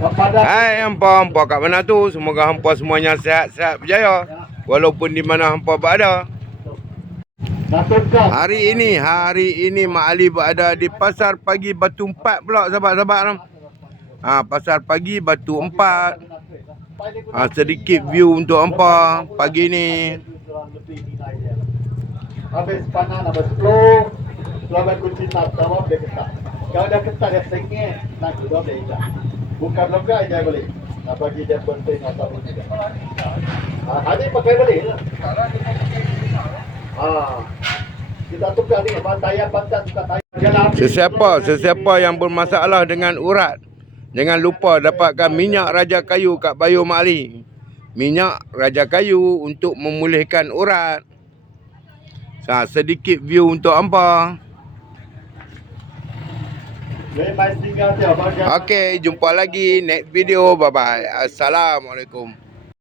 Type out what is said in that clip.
Hai hampa-hampa kat mana tu? Semoga hampa semuanya sihat-sihat berjaya. Walaupun di mana hampa berada. Hari ini Mak Ali berada di Pasar Pagi Batu 4 pula sahabat-sahabat. Pasar Pagi Batu 4. Sedikit view untuk hampa pagi ni. Habis panas habis slow main kunci tak sama dia ketat. Kalau dah ketat dia sengit, nak dua dia hilang. Bukan logai dia boleh. Bagi dia penting atau ini. Hari pakai boleh lah. Kita tukar ni, tayar pantat tukar tayar. Sesiapa yang bermasalah dengan urat, jangan lupa dapatkan minyak raja kayu kat Bayu Mak Ali. Minyak raja kayu untuk memulihkan urat. Sedikit view untuk hampa. Okey, jumpa lagi next video. Bye bye. Assalamualaikum.